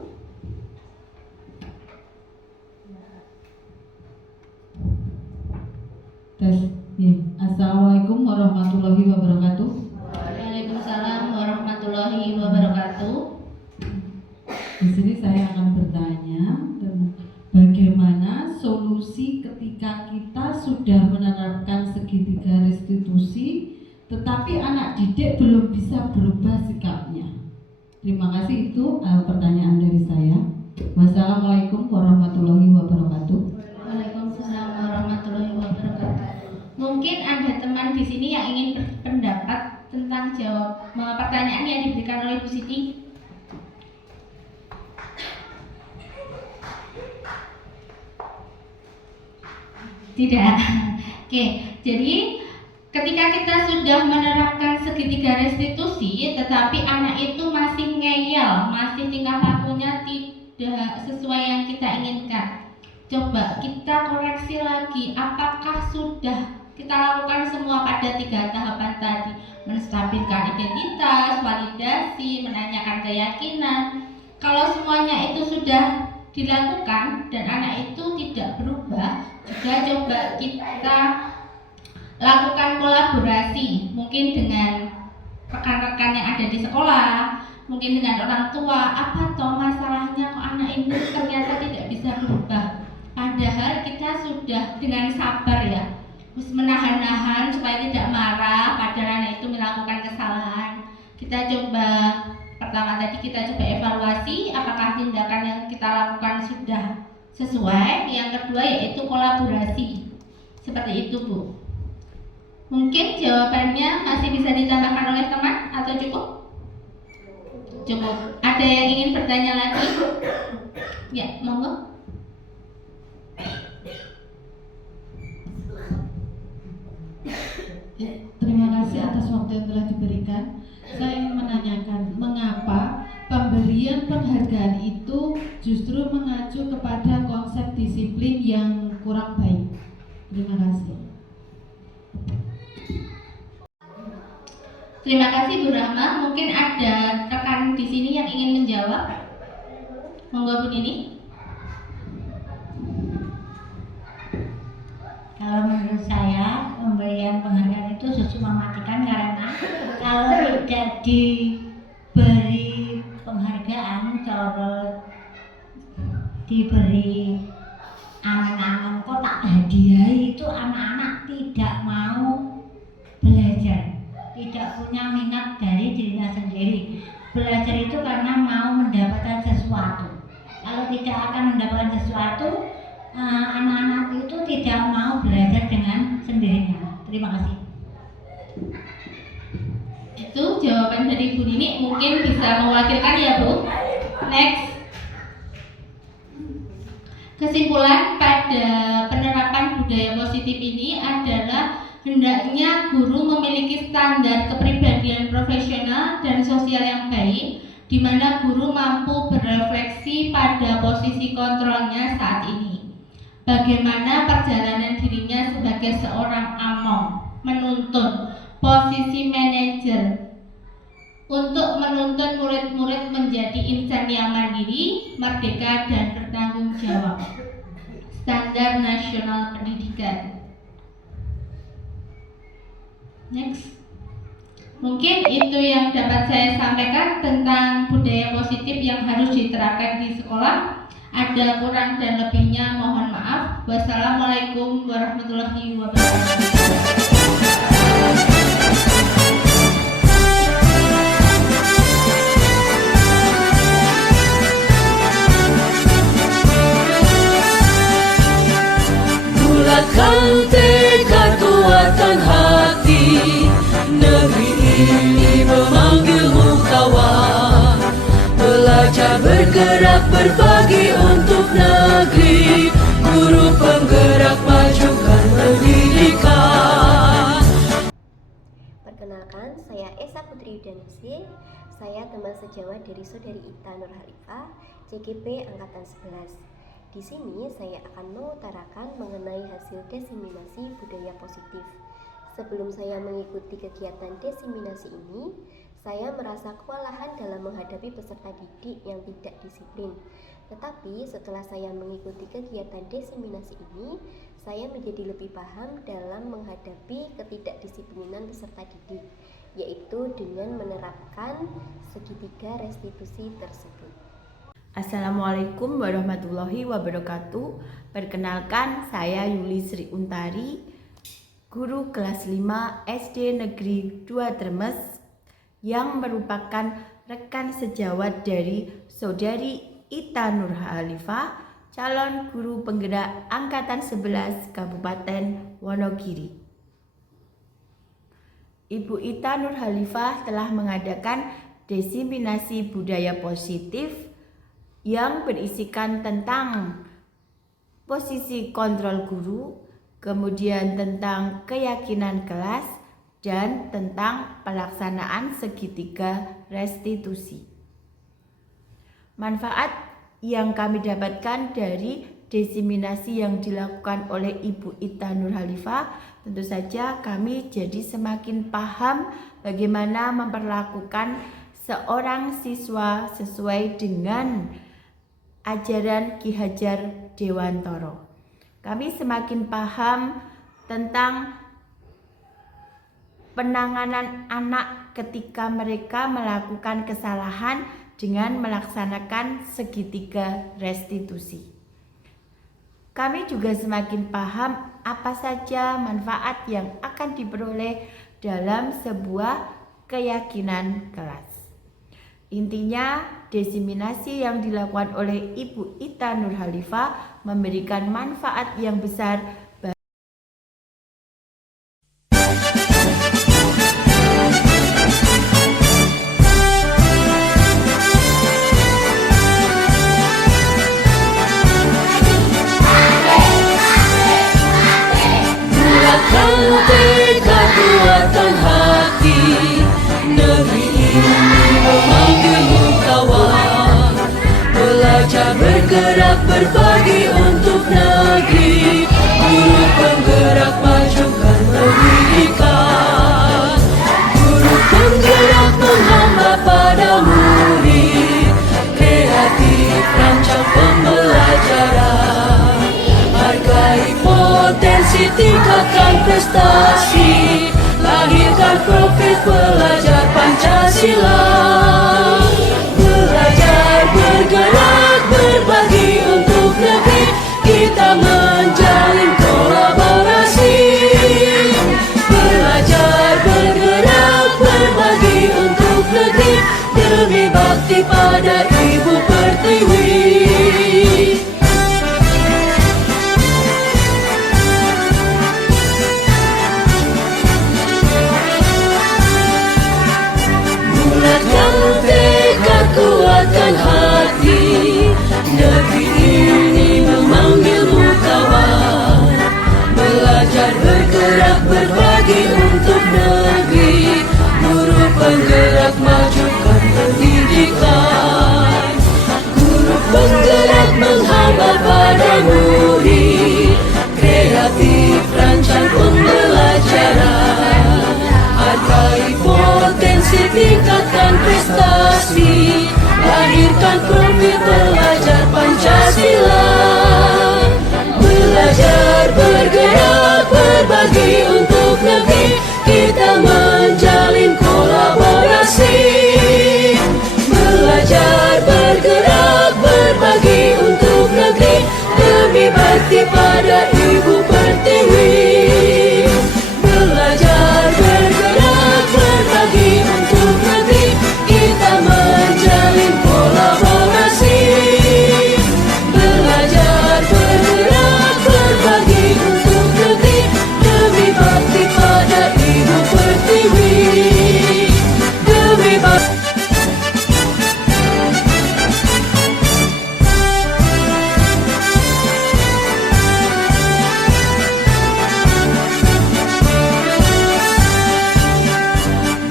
Tes. Ya. Assalamualaikum warahmatullahi wabarakatuh. Waalaikumsalam warahmatullahi wabarakatuh. Di sini saya akan bertanya tentang bagaimana solusi ketika kita sudah menerapkan segitiga restitusi, tetapi anak didik belum bisa berubah sikapnya. Terima kasih, itu pertanyaan dari saya. Wassalamualaikum warahmatullahi wabarakatuh. Waalaikumsalam warahmatullahi wabarakatuh. Mungkin ada teman di sini yang ingin berpendapat tentang jawab pertanyaan yang diberikan oleh Bu Siti. Tidak. Oke, jadi ketika kita sudah menerapkan segitiga restitusi, tetapi anak itu masih ngeyel, masih tingkah lakunya tidak sesuai yang kita inginkan. Coba kita koreksi lagi, apakah sudah kita lakukan semua pada 3 tahapan tadi? Menstabilkan identitas, validasi, menanyakan keyakinan. Kalau semuanya itu sudah dilakukan dan anak itu tidak berubah, juga coba kita lakukan kolaborasi, mungkin dengan rekan-rekan yang ada di sekolah, mungkin dengan orang tua. Apa toh masalahnya kok anak ini ternyata tidak bisa berubah? Padahal kita sudah dengan sabar ya, menahan-nahan supaya tidak marah padahal anak itu melakukan kesalahan. Kita coba, pertama tadi kita coba evaluasi apakah tindakan yang kita lakukan sudah sesuai. Yang kedua yaitu kolaborasi. Seperti itu, Bu. Mungkin jawabannya masih bisa ditambahkan oleh teman atau cukup? Cukup. Ada yang ingin bertanya lagi? Ya, monggo. Ya, terima kasih atas waktu yang telah diberikan. Saya ingin menanyakan mengapa pemberian penghargaan itu justru Terima kasih. Terima kasih Bu Rahma. Mungkin ada rekan di sini yang ingin menjawab. Monggo Bu Nini. Kalau menurut saya pemberian penghargaan itu justru mematikan, karena kalau tidak diberi penghargaan, diberi angan-angan kok tak hadiahi, itu anak-anak tidak mau belajar, tidak punya minat dari dirinya sendiri. Belajar itu karena mau mendapatkan sesuatu. Kalau tidak akan mendapatkan sesuatu, anak-anak itu tidak mau belajar dengan sendirinya. Terima kasih. Itu jawaban dari Bu Nini, mungkin bisa mewakilkan ya Bu. Next. Kesimpulan pada penerapan budaya positif ini adalah hendaknya guru memiliki standar kepribadian profesional dan sosial yang baik, di mana guru mampu berefleksi pada posisi kontrolnya saat ini. Bagaimana perjalanan dirinya sebagai seorang among, menuntun, posisi manajer, untuk menuntun murid-murid menjadi insan yang mandiri, merdeka, dan bertanggung jawab. Standar nasional pendidikan. Next. Mungkin itu yang dapat saya sampaikan tentang budaya positif yang harus diterapkan di sekolah. Ada kurang dan lebihnya mohon maaf. Wassalamualaikum warahmatullahi wabarakatuh. Bulatkan tekad, kuatkan hati, negeri ini memanggilmu kawan. Belajar, bergerak, berbagi untuk negeri, guru penggerak majukan pendidikan. Perkenalkan, saya Esa Putri Yudanisi. Saya teman sejawat dari Saudari Ita Nur Halifah, CGP Angkatan 11. Di sini saya akan mengutarakan mengenai hasil desiminasi budaya positif. Sebelum saya mengikuti kegiatan desiminasi ini, saya merasa kewalahan dalam menghadapi peserta didik yang tidak disiplin. Tetapi setelah saya mengikuti kegiatan desiminasi ini, saya menjadi lebih paham dalam menghadapi ketidakdisiplinan peserta didik, yaitu dengan menerapkan segitiga restitusi tersebut. Assalamualaikum warahmatullahi wabarakatuh. Perkenalkan, saya Yuli Sri Untari, guru kelas 5 SD Negeri 2 Tremes, yang merupakan rekan sejawat dari Saudari Ita Nur Halifah, calon guru penggerak Angkatan 11 Kabupaten Wonogiri. Ibu Ita Nur Halifah telah mengadakan desiminasi budaya positif yang berisikan tentang posisi kontrol guru, kemudian tentang keyakinan kelas, dan tentang pelaksanaan segitiga restitusi. Manfaat yang kami dapatkan dari desiminasi yang dilakukan oleh Ibu Ita Nur Halifah, tentu saja kami jadi semakin paham bagaimana memperlakukan seorang siswa sesuai dengan ajaran Ki Hajar Dewantoro. Kami semakin paham tentang penanganan anak ketika mereka melakukan kesalahan dengan melaksanakan segitiga restitusi. Kami juga semakin paham apa saja manfaat yang akan diperoleh dalam sebuah keyakinan kelas. Intinya, desiminasi yang dilakukan oleh Ibu Ita Nur Halifah memberikan manfaat yang besar Bulatkan tekad, kuatkan hati, negeri ini memanggilmu kawan. Belajar, bergerak, berbagi untuk negeri, berpotensi tingkatkan prestasi, lahirkan profil pelajar Pancasila. Belajar, bergerak, berbagi untuk negeri, kita menjalin kolaborasi. Belajar, bergerak, berbagi untuk negeri, demi bakti pada Ibu Pertiwi. Bulatkan tekad, kuatkan hati, negeri ini memanggilmu kawan. Belajar, bergerak, berbagi untuk negeri, guru penggerak majukan pendidikan. Guru penggerak menghamba pada murid, kreatif rancang pembelajaran. Hargai potensi, tingkatkan prestasi, lahirkan profil pelajar Pancasila. Belajar, bergerak, berbagi untuk negeri, kita menjalin kolaborasi. Belajar, bergerak, berbagi untuk negeri, demi bakti pada Ibu Pertiwi. Belajar, bergerak, berbagi untuk negeri, kita menjalin kolaborasi. Belajar, bergerak, berbagi untuk negeri, demi bakti pada Ibu Pertiwi. Demi bakti.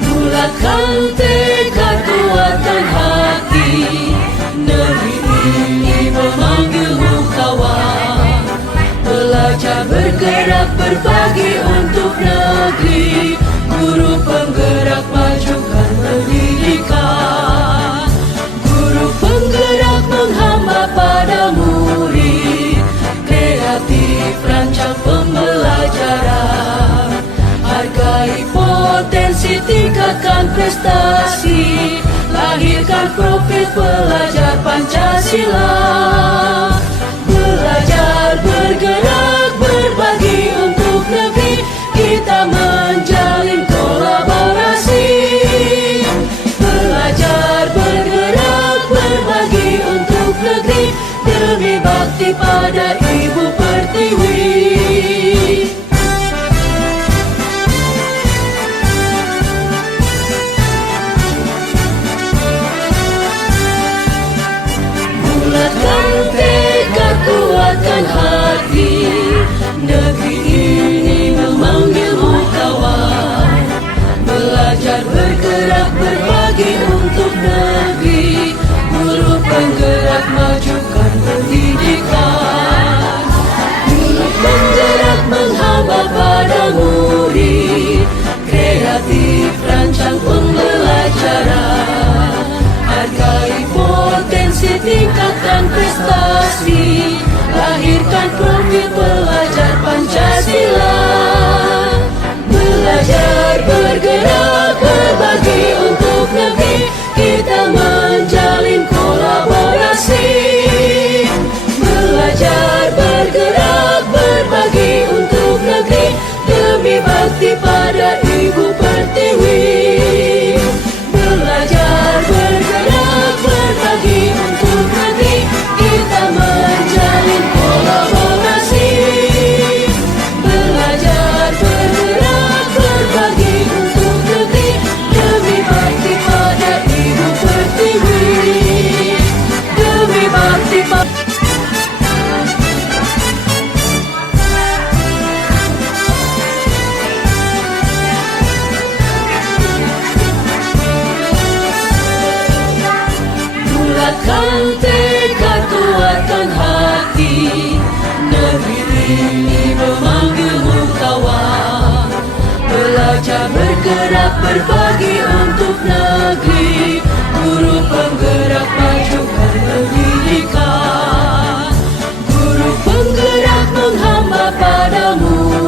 Bulatkan tekad, kuatkan hati, negeri ini memanggilmu kawan. Belajar, bergerak, berbagi untuk negeri, guru penggerak majukan pendidikan. Guru penggerak menghamba pada murid, kreatif rancang pembelajaran. Hargai potensi, tingkatkan prestasi, lahirkan profil pelajar Pancasila. Belajar, bergerak, berbagi untuk negeri, kita menjalin kolaborasi. Belajar, bergerak, berbagi untuk negeri, demi bakti pada Ibu Pertiwi. Bulatkan tekad, kuatkan hati, negeri ini memanggilmu kawan. Belajar, bergerak, berbagi untuk negeri, guru penggerak majukan pendidikan. Guru penggerak menghamba pada murid, kreatif rancang pembelajaran. Hargai potensi, tingkatkan prestasi, lahirkan profil pelajar Pancasila. Belajar, bergerak, berbagi untuk negeri, kita menjalin kolaborasi. Belajar, bergerak, berbagi untuk negeri, demi bakti pada Ibu Pertiwi. Belajar, bergerak, berbagi untuk negeri, kita menjalin kolaborasi. Belajar, bergerak, berbagi untuk negeri, demi bakti pada Ibu Pertiwi. Demi bakti pada bulatkan tekad, kuatkan hati, negeri ini memanggilmu kawan. Belajar, bergerak, berbagi untuk negeri, guru penggerak majukan pendidikan. Guru penggerak menghamba padamu,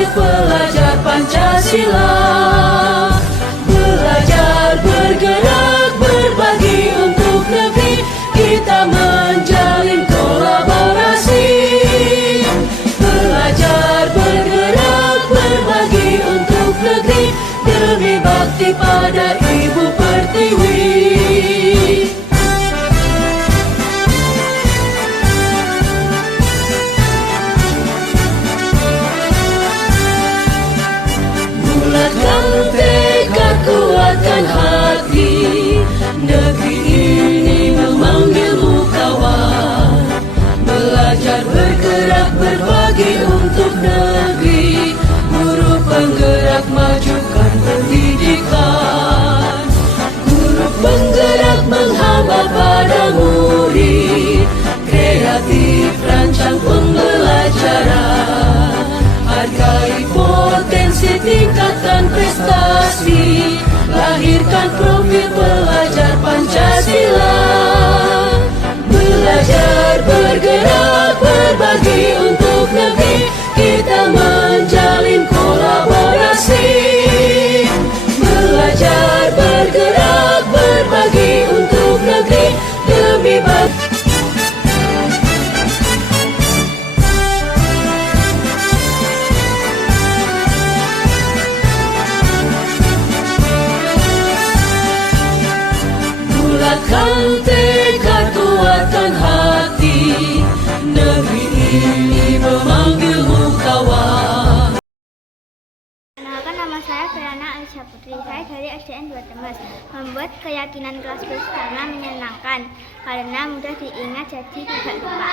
profil pelajar Pancasila. Belajar, bergerak, berbagi untuk negeri, kita menjalin kolaborasi. Belajar, bergerak, berbagi untuk negeri, demi bakti pada Ibu Pertiwi. Bulatkan tekad, kuatkan hati, negeri ini memanggilmu kawan. Belajar, bergerak, berbagi untuk negeri, guru penggerak, majukan pendidikan. Guru penggerak menghamba pada murid, kreatif rancang pembelajaran. Hargai potensi, tingkatkan prestasi, lahirkan profil pelajar Pancasila. Belajar, bergerak, berbagi untuk negeri, kita menjalin kolaborasi. Belajar, bergerak, berbagi untuk negeri, demi bangsa. Bulatkan tekad, kuatkan hati, negeri ini memanggilmu kawan. Perkenalkan, nama saya Firana Aisyah Putri. Saya dari SDN 2 Temes. Membuat keyakinan kelas bersama menyenangkan karena mudah diingat jadi tidak lupa.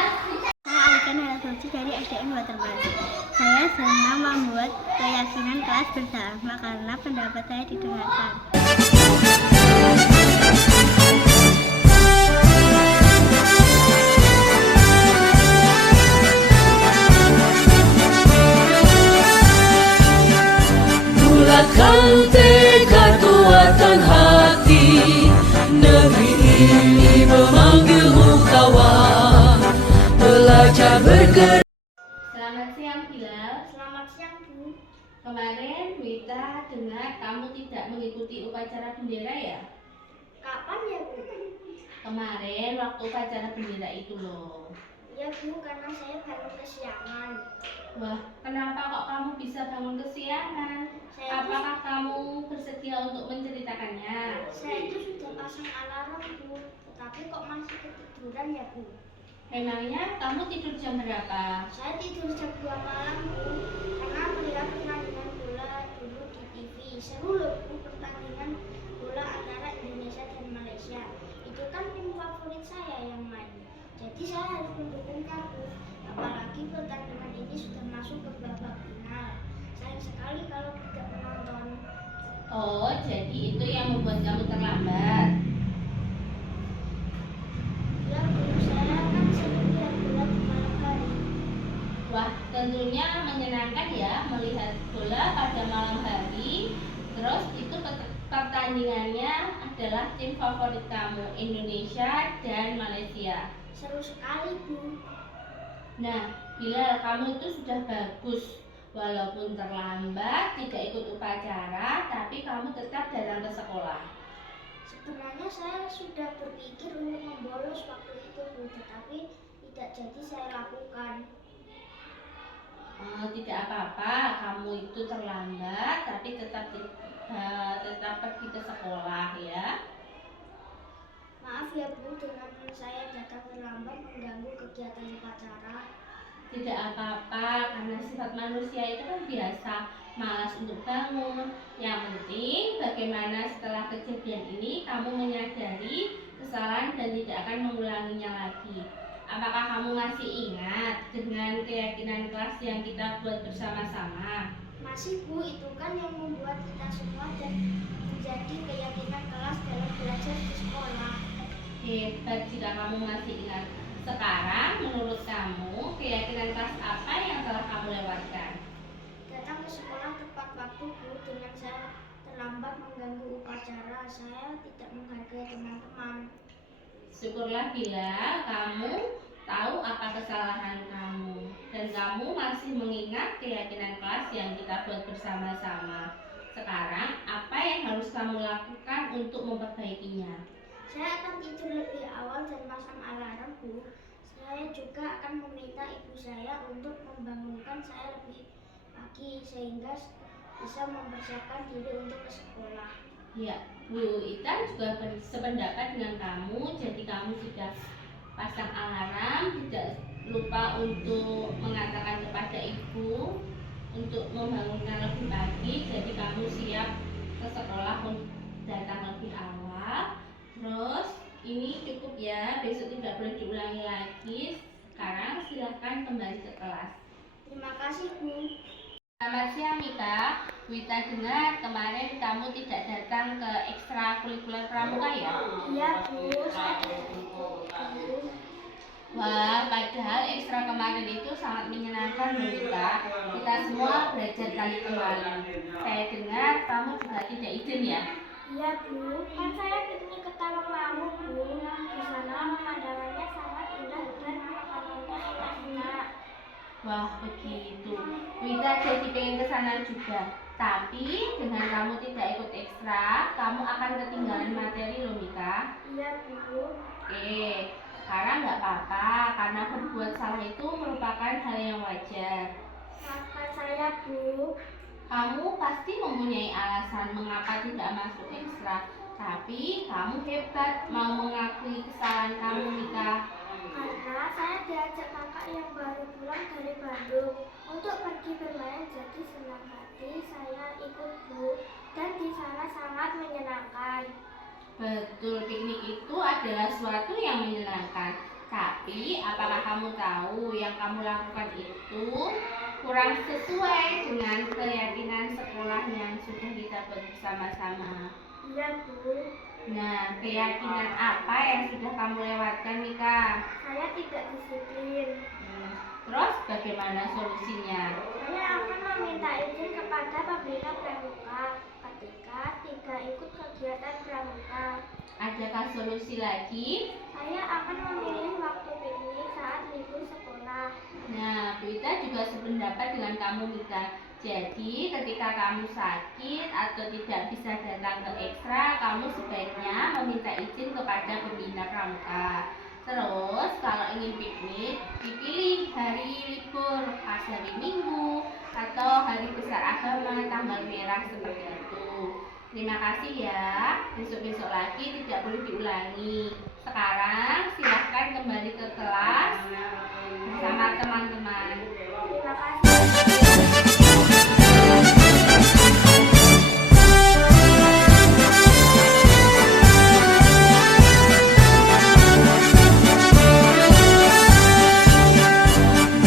Saya Alkan Halafauzi dari SDN 2 Temes. Saya senang membuat keyakinan kelas bersama karena pendapat saya didengarkan. Bulatkan tekad, kuatkan hati, negeri ini memanggilmu kawan. Belajar, bergerak. Selamat siang Bilal. Selamat siang, Bu. Kemarin Wita dengar kamu tidak mengikuti upacara bendera ya? Kapan ya, Bu? Kemarin waktu upacara bendera itu loh. Ya, Bu, karena saya bangun kesiangan. Wah, kenapa kok kamu bisa bangun kesiangan? Apakah kamu bersedia untuk menceritakannya? Saya itu sudah pasang alarm, Bu, tetapi kok masih ketiduran ya, Bu? Memangnya kamu tidur jam berapa? Saya tidur jam 2 malam, Bu, karena melihat pertandingan bola dulu di TV. Seru loh, Bu, pertandingan bola antara Indonesia dan Malaysia. Itu kan tim favorit saya yang main. Jadi saya harus mendukungnya, Bu. Apalagi pertandingan ini sudah masuk ke babak final. Sayang sekali kalau tidak menonton. Oh, jadi itu yang membuat kamu terlambat. Ya, Bu, saya kan sering lihat bola di malam hari. Wah, tentunya menyenangkan ya melihat bola pada malam hari. Terus itu pertandingannya adalah tim favorit kamu, Indonesia dan Malaysia. Seru sekali, Bu. Nah, Bilal, kamu itu sudah bagus. Walaupun terlambat, tidak ikut upacara, tapi kamu tetap datang ke sekolah. Sebenarnya saya sudah berpikir untuk membolos waktu itu, Bu, tetapi tidak jadi saya lakukan. Tidak apa-apa, kamu itu terlambat, tapi tetap pergi ke sekolah ya. Maaf ya, Bu, dengan saya datang terlambat mengganggu kegiatan upacara. Tidak apa-apa, karena sifat manusia itu kan biasa malas untuk bangun. Yang penting bagaimana setelah kejadian ini kamu menyadari kesalahan dan tidak akan mengulanginya lagi. Apakah kamu masih ingat dengan keyakinan kelas yang kita buat bersama-sama? Masih, Bu, itu kan yang membuat kita semua dan menjadi keyakinan kelas dalam belajar di sekolah. Hebat jika kamu masih ingat. Sekarang menurut kamu keyakinan kelas apa yang telah kamu lewatkan? Datang ke sekolah tepat waktu, Bu, dengan saya terlambat mengganggu upacara. Saya tidak menghargai teman-teman. Syukurlah bila kamu tahu apa kesalahan kamu. dan kamu masih mengingat keyakinan kelas yang kita buat bersama-sama. Sekarang, apa yang harus kamu lakukan untuk memperbaikinya? Saya akan tidur lebih awal dan pasang alarm, Bu. Saya juga akan meminta ibu saya untuk membangunkan saya lebih pagi sehingga bisa mempersiapkan diri untuk ke sekolah. Ya, Bu Ita juga sependapat dengan kamu. Jadi kamu sudah pasang alarm, tidak lupa untuk mengatakan kepada ibu untuk membangunkan lebih pagi. Jadi kamu siap ke sekolah untuk datang lebih awal. Terus ini cukup ya, besok tidak boleh diulangi lagi. Sekarang silahkan kembali ke kelas. Terima kasih, Bu. Selamat siang Mika. Wita dengar kemarin kamu tidak datang ke ekstrakurikuler pramuka ya? Iya, Bu. Saya tidak ikut, Bu. Wah, padahal ekstra kemarin itu sangat menyenangkan loh Wita. Kita semua belajar kali kemarin. Saya dengar kamu juga tidak izin ya? Iya, Bu. Kan saya piknik ke Tawangmangu, Bu. Di sana pemandangannya sangat indah dan makanannya enak-enak. Wah, begitu. Wita jadi pengen ke sana juga. Tapi dengan kamu tidak ikut ekstra, kamu akan ketinggalan materi loh Mika. Iya, Bu. Sekarang nggak apa-apa, karena berbuat salah itu merupakan hal yang wajar. Maafkan saya, Bu. Kamu pasti mempunyai alasan mengapa tidak masuk ekstra. Tapi kamu hebat mau mengakui kesalahan kamu, Mika. Karena saya diajak kakak yang baru pulang dari Bandung untuk pergi bermain, jadi senang hati saya ikut, Bu. Dan di sana sangat menyenangkan. Betul, piknik itu adalah suatu yang menyenangkan. Tapi, apakah kamu tahu yang kamu lakukan itu kurang sesuai dengan keyakinan sekolah yang sudah kita buat bersama-sama? Iya, Bu. Nah, keyakinan apa yang sudah kamu lewatkan, Mika? Saya tidak disiplin. Terus, bagaimana solusinya? Saya akan meminta izin kepada pembina pramuka ketika tidak ikut kegiatan pramuka. Adakah solusi lagi? Saya akan memilih waktu piknik saat libur sekolah. Nah, Bu Ita juga sependapat dengan kamu, Mika. Jadi, ketika kamu sakit atau tidak bisa datang ke ekstra, kamu sebaiknya meminta izin kepada pembina pramuka. Terus, kalau ingin piknik, dipilih hari libur, pas hari Minggu, atau hari besar agama, tanggal merah seperti itu. Terima kasih ya. Besok-besok lagi tidak boleh diulangi. Sekarang silahkan kembali ke kelas bersama teman-teman. Terima kasih.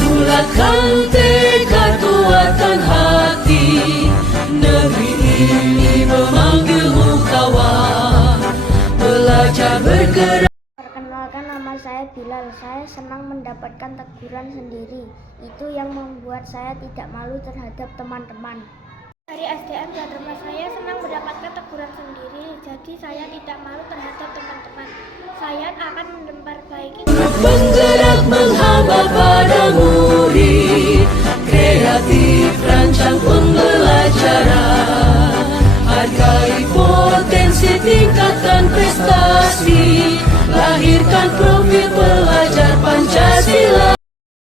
Bulatkan tekad kuatkan hati, negeri ini memanggilmu kawan. Belajar bergerak. Perkenalkan, nama saya Bilal. Saya senang mendapatkan teguran sendiri. Itu yang membuat saya tidak malu terhadap teman-teman. Dari SDM dan rumah saya senang mendapatkan teguran sendiri. Jadi saya tidak malu terhadap teman-teman. Saya akan memperbaiki. Menggerak menghamba pada murid, kreatif rancang pembelajaran, hargai potensi tingkatkan prestasi.